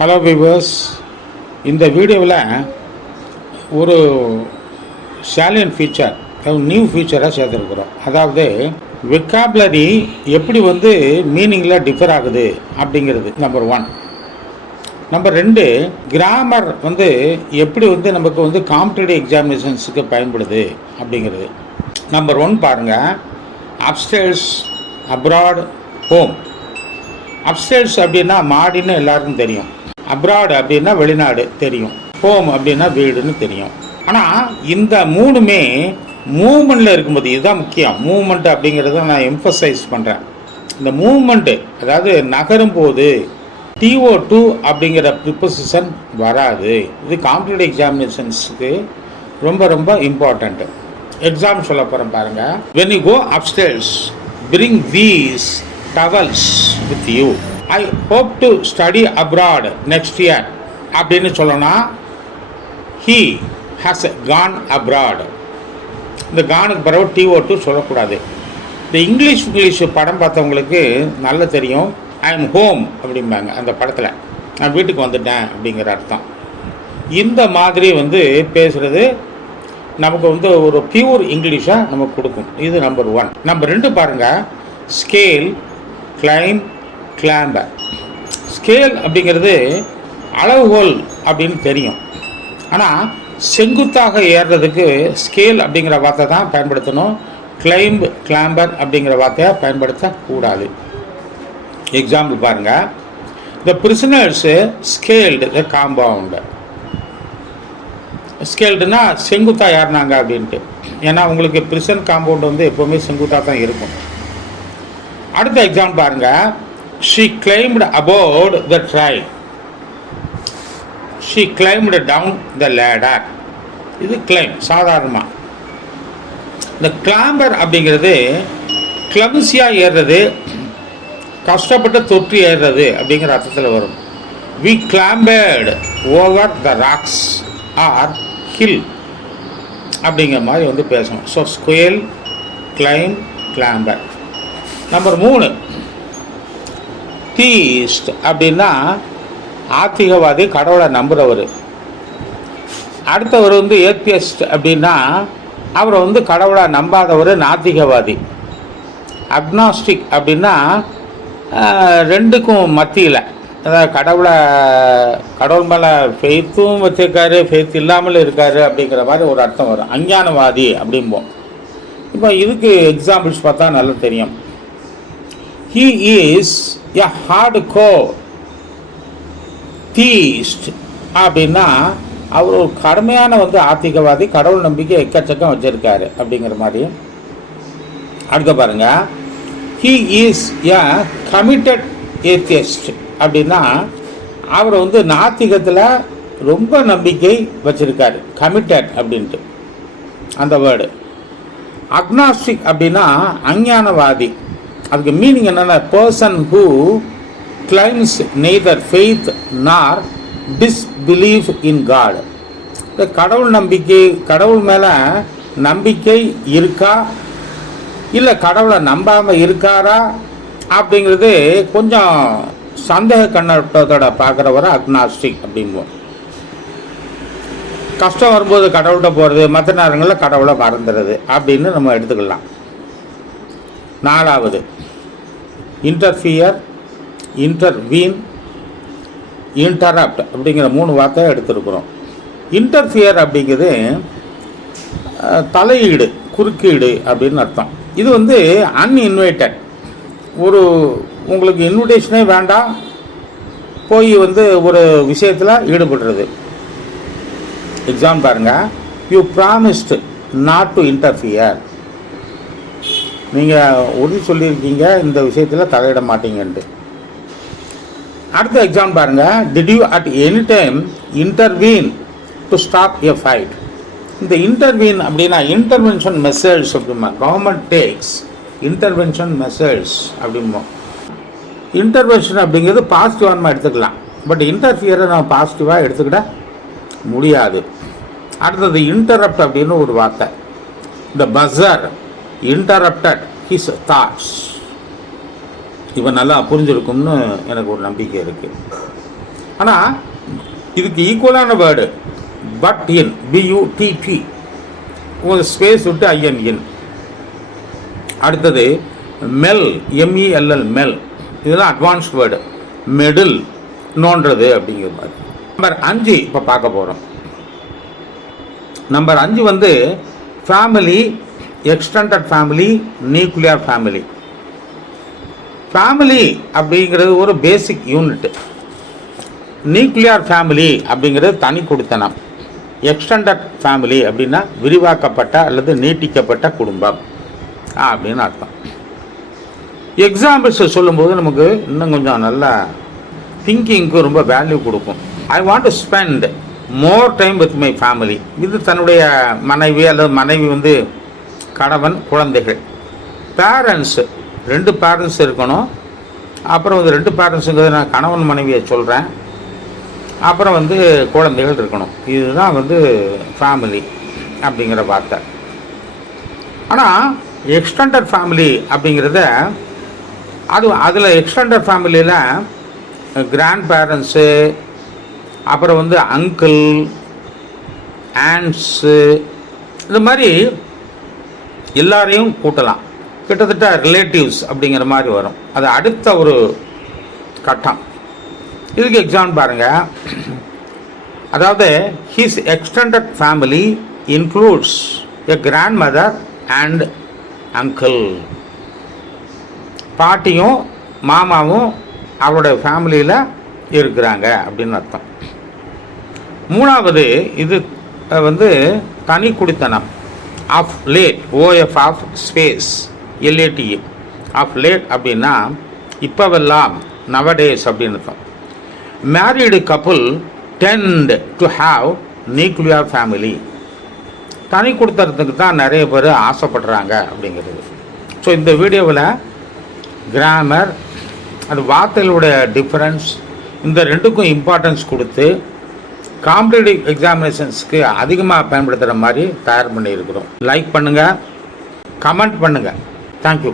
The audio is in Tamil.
ஹலோ வியூவர்ஸ், இந்த வீடியோவில் ஒரு ஷாலியன் ஃபீச்சர், நியூ ஃபீச்சராக சேர்த்துருக்குறோம். அதாவது வெக்காபுலரி எப்படி மீனிங்கில் டிஃபர் ஆகுது அப்படிங்கிறது நம்பர் 1. நம்பர் 2, கிராமர் எப்படி நமக்கு காம்படிட்டிவ் எக்ஸாமினேஷன்ஸுக்கு பயன்படுது அப்படிங்கிறது. நம்பர் 1 பாருங்கள், அப்ஸ்டேர்ஸ், அப்ராட், ஹோம். அப்ஸ்டேர்ஸ் அப்படின்னா மாடின்னு எல்லாருக்கும் தெரியும். அப்ராட் அப்படின்னா வெளிநாடு தெரியும். ஹோம் அப்படின்னா வீடுன்னு தெரியும். ஆனால் இந்த மூணுமே மூவ்மெண்ட்டில் இருக்கும்போது, இதுதான் முக்கியம். மூவ்மெண்ட் அப்படிங்கிறத நான் எம்ஃபசைஸ் பண்ணுறேன். இந்த மூவ்மெண்ட்டு, அதாவது நகரும் போது TO2 அப்படிங்கிற ப்ரிப்போசிஷன் வராது. இது காம்படிட்டிவ் எக்ஸாமினேஷன்ஸுக்கு ரொம்ப ரொம்ப இம்பார்ட்டண்ட்டு. எக்ஸாம் சொல்ல போகிறேன் பாருங்கள். when you go upstairs, bring these towels with you. I hope to study abroad next year அப்படின்னு சொல்லணும். he has gone abroad. இந்த கானுக்கு பிறகு TO2 சொல்லக்கூடாது. இந்த இங்கிலீஷ் படம் பார்த்தவங்களுக்கு நல்லா தெரியும். ஐ எம் ஹோம் அப்படிம்பாங்க அந்த படத்தில். நான் வீட்டுக்கு வந்துட்டேன் அப்படிங்கிற அர்த்தம். இந்த மாதிரி பேசுகிறது நமக்கு ஒரு பியூர் இங்கிலீஷாக நமக்கு கொடுக்கும். இது நம்பர் 1. நம்பர் 2 பாருங்கள், ஸ்கேல், கிளைம், கிளாம்பர். ஸ்கேல் அப்படிங்கிறது அளவுகோல் அப்படின்னு தெரியும். ஆனால் செங்குத்தாக ஏறுறதுக்கு ஸ்கேல் அப்படிங்கிற வார்த்தை தான் பயன்படுத்தணும். கிளைம்ப், கிளாம்பர் அப்படிங்கிற வார்த்தையை பயன்படுத்தக்கூடாது. எக்ஸாம்பிள் பாருங்கள், த பிரிசனர்ஸு ஸ்கேல்டு த காம்பவுண்டு. ஸ்கேல்டுனா செங்குத்தாக ஏறினாங்க அப்படின்ட்டு. ஏன்னா உங்களுக்கு பிரிசன் காம்பவுண்டு எப்போவுமே செங்குத்தாக தான் இருக்கும். அடுத்த எக்ஸாம்பிள் பாருங்கள், she climbed aboard the train. she climbed down the ladder. இது climb சாதாரணமாக. இந்த கிளாம்பர் அப்படிங்கிறது கிளம்ஸியாக ஏறுறது, கஷ்டப்பட்டு தொற்றி ஏறுறது அப்படிங்கிற அர்த்தத்தில் வரும். we clambered over the rocks or hill அப்படிங்கிற மாதிரி பேசணும். So scale, claim, clamber. Number 3, theist அப்படின்னா ஆத்திகவாதி, கடவுளை நம்புகிறவர். அடுத்தவர் ஏத்தியஸ்ட் அப்படின்னா அவர் கடவுளை நம்பாதவர், நாத்திகவாதி. அக்னாஸ்டிக் அப்படின்னா ரெண்டுக்கும் மத்தியில், அதாவது கடவுள் மேலே ஃபெய்த்தும் வச்சுருக்காரு, ஃபெய்த் இல்லாமல் இருக்கார் அப்படிங்கிற மாதிரி ஒரு அர்த்தம் வரும். அஞ்ஞானவாதி அப்படிம்போம். இப்போ இதுக்கு எக்ஸாம்பிள்ஸ் பார்த்தா நல்லா தெரியும். he is a hardcore theist அப்படின்னா அவர் ஒரு கடுமையான ஆத்திகவாதி, கடவுள் நம்பிக்கை எக்கச்சக்கம் வச்சிருக்காரு அப்படிங்கிற மாதிரி. அடுத்த பாருங்க, he is a committed atheist அப்படின்னா அவர் நாத்திகத்தில் ரொம்ப நம்பிக்கை வச்சிருக்காரு, கமிட்டட் அப்படின்ட்டு அந்த வேர்டு. அக்னாஸ்டிக் அப்படின்னா அஞ்ஞானவாதி. அதுக்கு மீனிங் என்னென்னா, person who claims neither faith நார் டிஸ்பிலீவ் இன் காட். இந்த கடவுள் நம்பிக்கை, கடவுள் மேலே நம்பிக்கை இருக்கா இல்லை கடவுளை நம்பாமல் இருக்காரா அப்படிங்கிறது கொஞ்சம் சந்தேக கண்ணோட்டத்தோட பார்க்குறவரை அக்னாஸ்டிக் அப்படிம்போம். கஷ்டம் வரும்போது கடவுள்கிட்ட போகிறது, மற்ற நேரங்களில் கடவுளை மறந்துடுறது அப்படின்னு நம்ம எடுத்துக்கலாம். 4வது, இன்டர்ஃபியர், இன்டர்வீன், இன்டரப்ட் அப்படிங்கிற 3 வார்த்தையை எடுத்துருக்குறோம். இன்டர்ஃபியர் அப்படிங்கிறது தலையீடு, குறுக்கீடு அப்படின்னு அர்த்தம். இது அன்இன்வைட்டட். உங்களுக்கு இன்விடேஷனே வேண்டாம், போய் ஒரு விஷயத்தில் ஈடுபடுறது. எக்ஸாம்பிள் பாருங்கள், you promised not to interfere. நீங்கள் உறுதி சொல்லியிருக்கீங்க இந்த விஷயத்தில் தலையிட மாட்டீங்கன்ட்டு. அடுத்த எக்ஸாம்பிள் பாருங்கள், did you at any time intervene to stop a fight. இந்த இன்டர்வீன் அப்படின்னா இன்டர்வென்ஷன் மெசேஜ் அப்படிமா. கவர்மெண்ட் டேக்ஸ் இன்டர்வென்ஷன் மெசேஜ் அப்படிம்போம். இன்டர்வென்ஷன் அப்படிங்கிறது பாசிட்டிவாக எடுத்துக்கலாம், பட் இன்டர்ஃபியரை நம்ம பாசிட்டிவாக எடுத்துக்கிட முடியாது. அடுத்தது இன்டரப்ட் அப்படின்னு ஒரு வார்த்தை. இந்த பஸர் interrupted his thoughts. இவன் நல்லா புரிஞ்சிருக்கும்னு எனக்கு ஒரு நம்பிக்கை இருக்குது. ஆனால் இதுக்கு ஈக்குவலான வேர்டு பட் இன், BUTT, ஒரு ஸ்பேஸ் விட்டு INN. அடுத்தது மெல், MELL, மெல், இதெல்லாம் அட்வான்ஸ்ட் வேர்டு. மெடில், நோன்றது அப்படிங்கிற மாதிரி. நம்பர் 5 இப்போ பார்க்க போகிறோம். நம்பர் 5 வந்து family, extended family, nuclear family. Family அப்படிங்கிறது ஒரு பேசிக் யூனிட். நியூக்ளியர் ஃபேமிலி அப்படிங்கிறது தனி குடித்தனம். எக்ஸ்டெண்டட் ஃபேமிலி அப்படின்னா விரிவாக்கப்பட்ட அல்லது நீட்டிக்கப்பட்ட குடும்பம் அப்படின்னு அர்த்தம். எக்ஸாம்பிள்ஸ் சொல்லும்போது நமக்கு இன்னும் கொஞ்சம் நல்லா திங்கிங்க்கு ரொம்ப வேல்யூ கொடுக்கும். I want to spend more time with my family. இது தன்னுடைய மனைவி அல்லது மனைவி வந்து கணவன், குழந்தைகள். பேரண்ட்ஸு, 2 பேரண்ட்ஸ் இருக்கணும். அப்புறம் வந்து 2 பேரண்ட்ஸுங்கிறது நான் கணவன் மனைவியை சொல்கிறேன். அப்புறம் வந்து குழந்தைகள் இருக்கணும். இதுதான் வந்து ஃபேமிலி அப்படிங்கிற வார்த்தை. ஆனால் எக்ஸ்டெண்டட் ஃபேமிலி அப்படிங்கிறத அதில் எக்ஸ்டெண்டட் ஃபேமிலியில் கிராண்ட் பேரண்ட்ஸு, அப்புறம் வந்து அங்கிள், ஆண்ட்ஸு, இந்த மாதிரி எல்லாரையும் கூட்டலாம். கிட்டத்தட்ட ரிலேட்டிவ்ஸ் அப்படிங்கிற மாதிரி வரும். அது அடுத்த ஒரு கட்டம். இதுக்கு எக்ஸாம்பிள் பாருங்கள். அதாவது his extended family includes a grand mother and uncle. பாட்டியும் மாமாவும் அவருடைய ஃபேமிலியில் இருக்கிறாங்க அப்படின்னு அர்த்தம். 3வது இது வந்து தனி குடித்தனம். Of late, OF of space, LATE. Of late அப்படின்னா இப்போவெல்லாம், நவடேஸ் அப்படின்னு அர்த்தம். Married couple tend to have nuclear family. தனி கொடுத்துறதுக்கு தான் நிறைய பேர் ஆசைப்படுறாங்க அப்படிங்கிறது. ஸோ இந்த வீடியோவில் கிராமர், அது வார்த்தைகளுடைய டிஃப்ரென்ஸ், இந்த 2க்கும் இம்பார்ட்டன்ஸ் கொடுத்து காம்படிட்டிவ் எக்ஸாமினேஷன்ஸ்க்கு அதிகமாக பயன்படுத்துகிற மாதிரி தயார் பண்ணியிருக்கிறோம். லைக் பண்ணுங்கள், கமெண்ட் பண்ணுங்கள். தேங்க்யூ.